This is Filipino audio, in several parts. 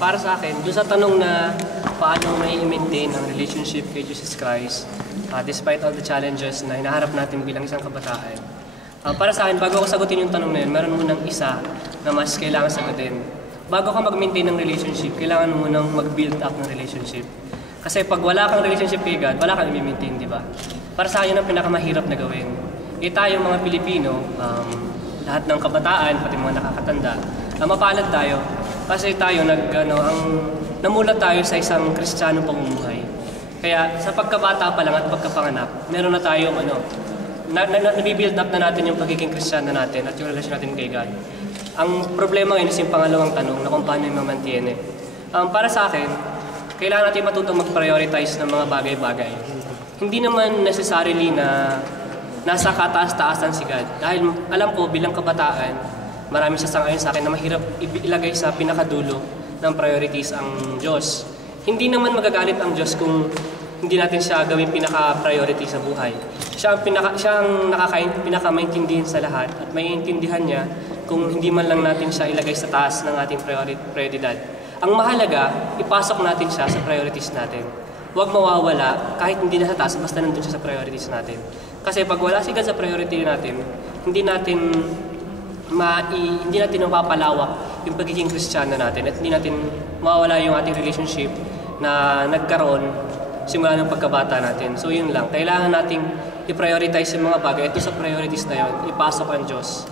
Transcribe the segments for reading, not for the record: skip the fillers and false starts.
Para sa akin, doon sa tanong na paano may maintain ang relationship kay Jesus Christ, despite all the challenges na hinaharap natin bilang isang kabataan. Para sa akin, bago ako sagutin yung tanong na yun, meron munang isa na mas kailangan sagutin. Bago ka mag-maintain ng relationship, kailangan mo munang mag-build up ng relationship. Kasi pag wala kang relationship kay God, wala kang i-maintain, di ba? Para sa akin, yun ang pinakamahirap na gawin. Tayong mga Pilipino, lahat ng kabataan, pati mga nakakatanda, mapalad tayo. Kasi tayo, namulat tayo sa isang Kristiyanong pamumuhay. Kaya sa pagkabata pa lang at pagkapanganak, meron na tayong nabibuild up na natin yung pagiging Kristiyano natin at yung relasyon natin kay God. Ang problema ngayon is yung pangalawang tanong na kung paano yung mamantiene. Para sa akin, kailangan natin matutong mag-prioritize ng mga bagay-bagay. Hindi naman necessarily na nasa kataas-taasan si God. Dahil alam ko bilang kabataan, marami sasangayon sa akin na mahirap ilagay sa pinakadulo ng priorities ang Diyos. Hindi naman magagalit ang Diyos kung hindi natin siya gawing pinaka-priority sa buhay. Siya ang pinaka-maintindihan sa lahat at maiintindihan niya kung hindi man lang natin siya ilagay sa taas ng ating prioridad. Ang mahalaga, ipasok natin siya sa priorities natin. Huwag mawawala kahit hindi na sa taas, basta nandun siya sa priorities natin. Kasi pag wala si God sa priority natin, hindi natin mapapalawak yung pagiging Kristiyano natin at hindi natin mawawala yung ating relationship na nagkaroon simula ng pagkabata natin. So yun lang, kailangan nating i-prioritize yung mga bagay. Ito sa priorities na yun, ipasok ang Diyos.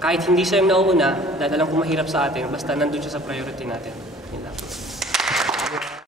Kahit hindi siya yung nauuna, dahil alam kung mahirap sa atin, basta nandun siya sa priority natin.